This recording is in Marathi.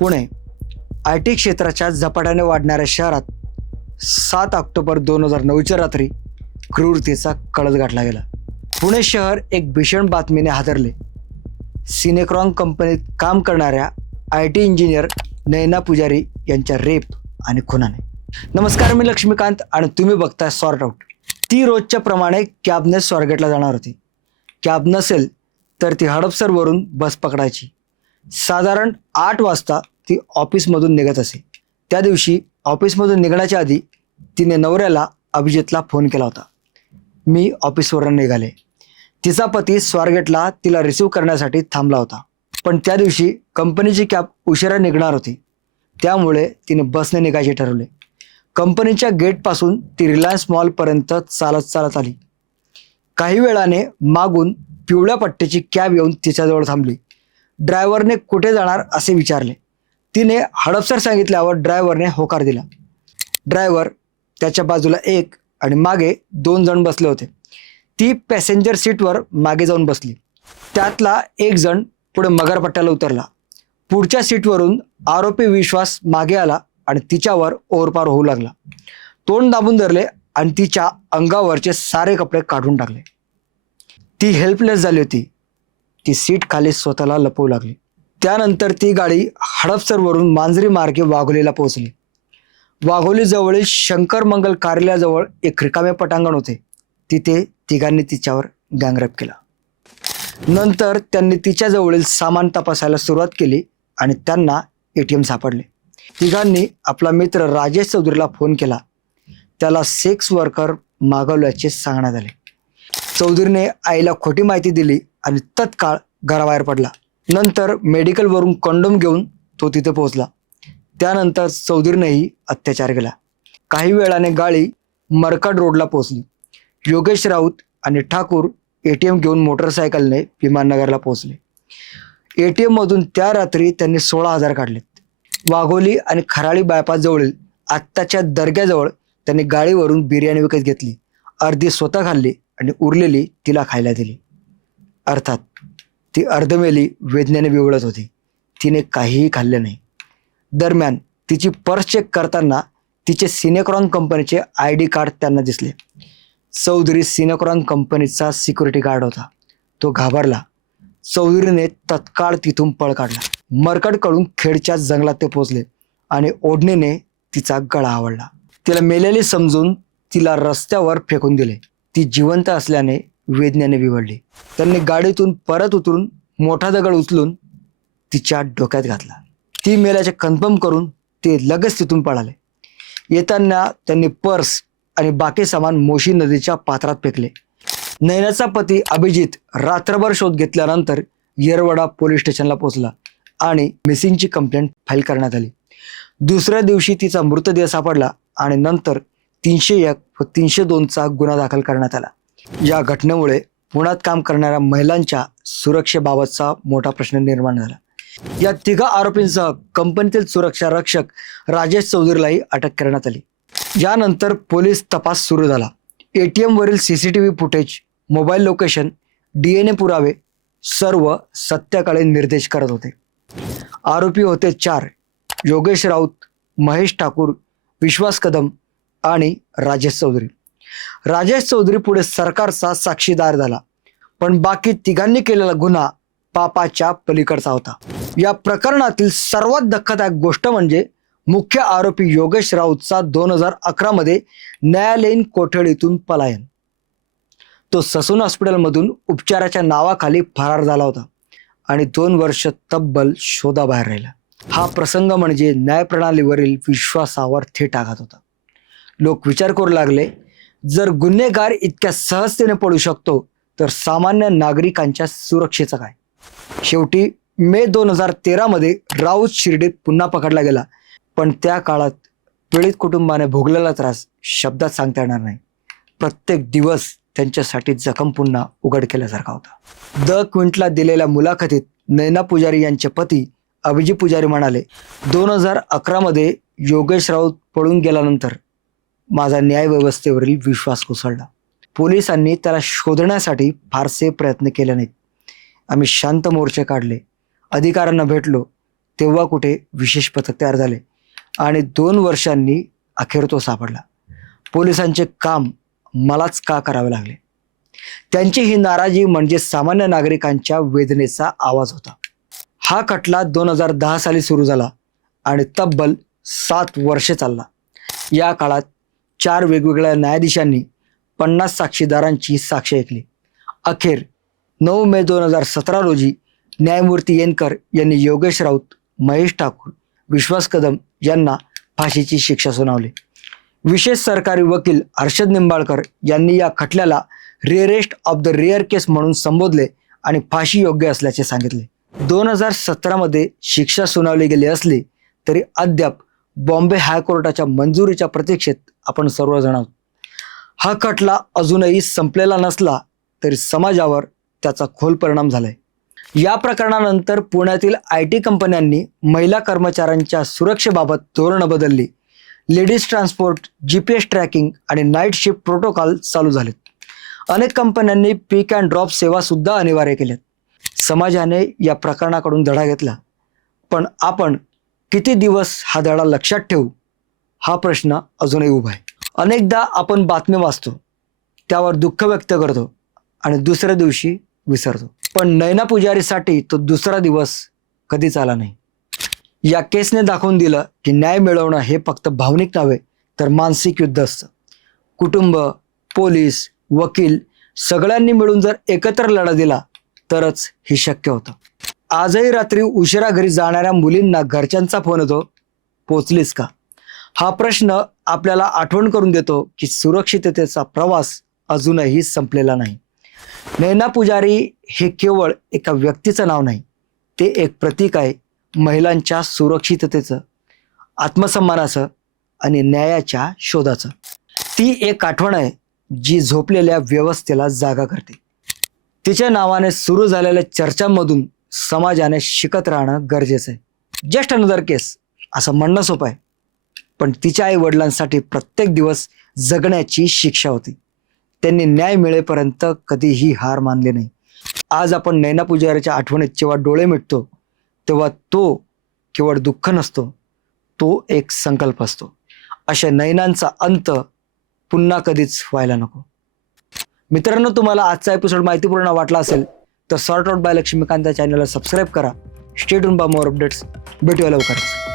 पुणे आय टी क्षेत्राच्या झपाट्याने वाढणाऱ्या शहरात 7 ऑक्टोबर 2009च्या रात्री क्रूरतेचा कळस गाठला गेला. पुणे शहर एक भीषण बातमीने हादरले. सिनेक्रॉन कंपनीत काम करणाऱ्या आय टी इंजिनियर नैना पुजारी यांच्या रेप आणि खुनाने. नमस्कार, मी लक्ष्मीकांत आणि तुम्ही बघताय सॉर्ट आउट. ती रोजच्या प्रमाणे कॅबने स्वारगेटला जाणार होती. कॅब नसेल तर ती हडपसरवरून बस पकडायची. साधारण 8 वाजता ती ऑफिसमधून निघत असे. त्या दिवशी ऑफिसमधून निघण्याच्या आधी तिने नवऱ्याला अभिजितला फोन केला होता. मी ऑफिसवरून निघाले. तिचा पती स्वारगेटला तिला रिसीव्ह करण्यासाठी थांबला होता, पण त्या दिवशी कंपनीची कॅब उशिरा निघणार होती, त्यामुळे तिने बसने निघायचे ठरवले. कंपनीच्या गेटपासून ती रिलायन्स मॉलपर्यंत चालत आली. काही वेळाने मागून पिवळ्या पट्टीची कॅब येऊन तिच्याजवळ थांबली. ड्रायव्हरने कुठे जाणार असे विचारले. तिने हडपसर सांगितल्यावर ड्रायव्हरने होकार दिला. ड्रायव्हर त्याच्या बाजूला एक आणि मागे 2 जण बसले होते. ती पॅसेंजर सीटवर मागे जाऊन बसली. त्यातला एक जण पुढे मगरपट्ट्याला उतरला. पुढच्या सीटवरून आरोपी विश्वास मागे आला आणि तिच्यावर ओरपार होऊ लागला. तोंड दाबून धरले आणि तिच्या अंगावरचे सारे कपडे काढून टाकले. ती हेल्पलेस झाली होती. ती सीट खाली स्वतःला लपवू लागली. त्यानंतर ती गाडी हडपसरवरून मांजरी मार्गे वाघोलीला पोहोचली. वाघोलीजवळील शंकर मंगल कार्यालयाजवळ एक रिकामे पटांगण होते. तिथे तिघांनी तिच्यावर गँगरेप केला. नंतर त्यांनी तिच्याजवळील सामान तपासायला सुरुवात केली आणि त्यांना ATM सापडले. तिघांनी आपला मित्र राजेश चौधरीला फोन केला. त्याला सेक्स वर्कर मागवल्याचे सांगण्यात आले. चौधरीने आईला खोटी माहिती दिली आणि तत्काळ घराबाहेर पडला. नंतर मेडिकलवरून कंडोम घेऊन तो तिथे पोहोचला. त्यानंतर चौधरीनेही अत्याचार केला. काही वेळाने गाडी मरकड रोडला पोहोचली. योगेश राऊत आणि ठाकूर ATM घेऊन मोटरसायकलने विमाननगरला पोहोचले. ATM मधून त्या रात्री त्यांनी 16,000 काढले. वाघोली आणि खराळी बायपास जवळील आत्ताच्या दर्ग्याजवळ त्यांनी गाडीवरून बिर्याणी विकत घेतली. अर्धी स्वतः खाल्ली आणि उरलेली तिला खायला दिली. अर्थात ती अर्धमेली वेदनेने विवळत होती. तिने काहीही खाल्ले नाही. दरम्यान तिची पर्स चेक करताना तिचे सिनेक्रॉन कंपनीचे ID कार्ड त्यांना दिसले. चौधरी सिनेक्रॉन कंपनीचा सिक्युरिटी गार्ड होता. तो घाबरला. चौधरीने तत्काळ तिथून पळ काढला. मरकडकडून खेडच्या जंगलात ते पोहोचले आणि ओढणीने तिचा गळा आवळला. तिला मेलेली समजून तिला रस्त्यावर फेकून दिले. ती जिवंत असल्याने वेदनेने विवळली. त्यांनी गाडीतून परत उतरून मोठा दगड उचलून तिच्या डोक्यात घातला. ती मेल्याचे कन्फर्म करून ते लगेच तिथून पळाले. येताना त्यांनी पर्स आणि बाकी सामान मोशी नदीच्या पात्रात फेकले. नैनाचा पती अभिजित रात्रभर शोध घेतल्यानंतर येरवडा पोलीस स्टेशनला पोहोचला आणि मिसिंगची कंप्लेंट फाईल करण्यात आली. दुसऱ्या दिवशी तिचा मृतदेह सापडला आणि नंतर 301 व 302चा गुन्हा दाखल करण्यात आला. या घटनेमुळे पुण्यात काम करणाऱ्या महिलांच्या सुरक्षेबाबतचा मोठा प्रश्न निर्माण झाला. या तिघा आरोपींसह कंपनीतील सुरक्षा रक्षक राजेश चौधरीलाही अटक करण्यात आली. यानंतर पोलीस तपास सुरू झाला. ATM वरील CCTV footage, mobile location, DNA पुरावे सर्व सत्याकडे निर्देश करत होते. आरोपी होते 4: योगेश राऊत, महेश ठाकूर, विश्वास कदम आणि राजेश चौधरी. राजेश चौधरी पुढे सरकारचा साक्षीदार झाला, पण बाकी तिघांनी केलेला गुन्हा पापाच्या पलीकडचा होता. या प्रकरणातील सर्वात धक्कादायक गोष्ट म्हणजे मुख्य आरोपी योगेश राऊतचा 2011 मध्ये न्यायालयीन कोठडीतून पलायन. तो ससून हॉस्पिटलमधून उपचाराच्या नावाखाली फरार झाला होता आणि 2 वर्ष तब्बल शोधाबाहेर राहिला. हा प्रसंग म्हणजे न्यायप्रणालीवरील विश्वासावर थेट आघात होता. लोक विचार करू लागले, जर गुन्हेगार इतक्या सहजतेने पळू शकतो तर सामान्य नागरिकांच्या सुरक्षेचं काय? शेवटी मे 2013 मध्ये राऊत शिर्डीत पुन्हा पकडला गेला, पण त्या काळात पीडित कुटुंबाने भोगलेला त्रास शब्दात सांगता येणार नाही. प्रत्येक दिवस त्यांच्यासाठी जखम पुन्हा उघड केल्यासारखा होता. द क्विंटला दिलेल्या मुलाखतीत नैना पुजारी यांचे पती अभिजित पुजारी म्हणाले, 2011 मध्ये योगेश राऊत पळून गेल्यानंतर माझा न्यायव्यवस्थेवरील विश्वास कोसळला. पोलिसांनी त्याला शोधण्यासाठी फारसे प्रयत्न केले नाहीत. आम्ही शांत मोर्चे काढले, अधिकाऱ्यांना भेटलो, तेव्हा कुठे विशेष पथक तयार झाले आणि 2 वर्षांनी अखेर तो सापडला. पोलिसांचे काम मलाच का करावे लागले? त्यांची ही नाराजी म्हणजे सामान्य नागरिकांच्या वेदनेचा आवाज होता. हा खटला 2010 साली सुरू झाला आणि तब्बल 7 वर्षे चालला. या काळात 4 वेगवेगळ्या न्यायाधीशांनी 50 साक्षीदारांची साक्ष ऐकली. अखेर 9 मे 2017 रोजी न्यायमूर्ती येनकर यांनी योगेश राऊत, महेश ठाकूर, विश्वास कदम यांना फाशीची शिक्षा सुनावली. विशेष सरकारी वकील हर्षद निंबाळकर यांनी या खटल्याला रेअरेस्ट ऑफ द रेअर केस म्हणून संबोधले आणि फाशी योग्य असल्याचे सांगितले. 2017 मध्ये शिक्षा सुनावली गेली असली तरी अद्याप बॉम्बे हायकोर्टाच्या मंजुरीच्या प्रतीक्षेत आपण सर्वजण आहोत. हा खटला अजूनही संपलेला नसला तरी समाजावर त्याचा खोल परिणाम झालाय. या प्रकरणानंतर पुण्यातील IT कंपन्यांनी महिला कर्मचाऱ्यांच्या सुरक्षेबाबत धोरणं बदलली. लेडीज ट्रान्सपोर्ट, GPS ट्रॅकिंग आणि नाईट शिफ्ट प्रोटोकॉल चालू झालेत. अनेक कंपन्यांनी पिक अँड ड्रॉप सेवा सुद्धा अनिवार्य केल्यात. समाजाने या प्रकरणाकडून धडा घेतला, पण आपण किती दिवस हा धडा लक्षात ठेवू हा प्रश्न अजूनही उभा आहे. अनेकदा आपण बातमी वाचतो, त्यावर दुःख व्यक्त करतो आणि दुसऱ्या दिवशी विसरतो. पण नैना पुजारीसाठी तो दुसरा दिवस कधीच आला नाही. या केसने दाखवून दिलं की न्याय मिळवणं हे फक्त भावनिक नव्हे तर मानसिक युद्ध असतं. कुटुंब, पोलीस, वकील सगळ्यांनी मिळून जर एकत्र लढा दिला तरच हे शक्य होतं. आजही रात्री उशिरा घरी जाणाऱ्या मुलींना घरच्यांचा फोन येतो, पोचलीस का? हा प्रश्न आपल्याला आठवण करून देतो की सुरक्षिततेचा प्रवास अजूनही संपलेला नाही. नैना पुजारी हे केवळ एका व्यक्तीचं नाव नाही, ते एक प्रतीक आहे महिलांच्या सुरक्षिततेचं, आत्मसन्मानाचं आणि न्यायाच्या शोधाचं. ती एक आठवण आहे जी झोपलेल्या व्यवस्थेला जागा करते. तिच्या नावाने सुरू झालेल्या चर्चांमधून समाजाने शिकत राहणं गरजेचं आहे. जस्ट अनदर केस असं म्हणणं सोपं आहे, पण तिच्या आई वडिलांसाठी प्रत्येक दिवस जगण्याची शिक्षा होती. त्यांनी न्याय मिळेपर्यंत कधीही हार मानली नाही. आज आपण नैना पुजारीच्या आठवणीत जेव्हा डोळे मिटतो तेव्हा तो केवळ दुःख नसतो, तो एक संकल्प असतो. अशा नैनांचा अंत पुन्हा कधीच व्हायला नको. मित्रांनो, तुम्हाला आजचा एपिसोड माहितीपूर्ण वाटला असेल तर सॉर्ट आउट बाय लक्ष्मीकांत या चॅनलला सबस्क्राईब करा. Stay tuned for more updates. भेटूया लवकरच.